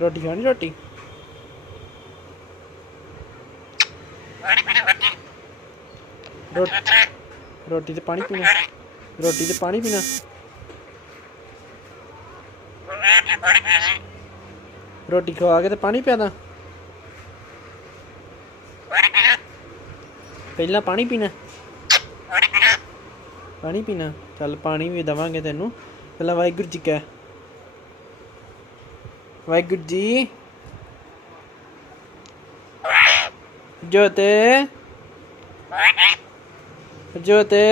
रोटी खानी रोटी रोटी ते पानी पीना रोटी ते पानी पीना रोटी खवा के ते पानी पिया दा पहला पानी पीना चल पानी भी देवांगे तेनू पहला वाहिगुरू जी कह वाहिगुरू जी जोते जोते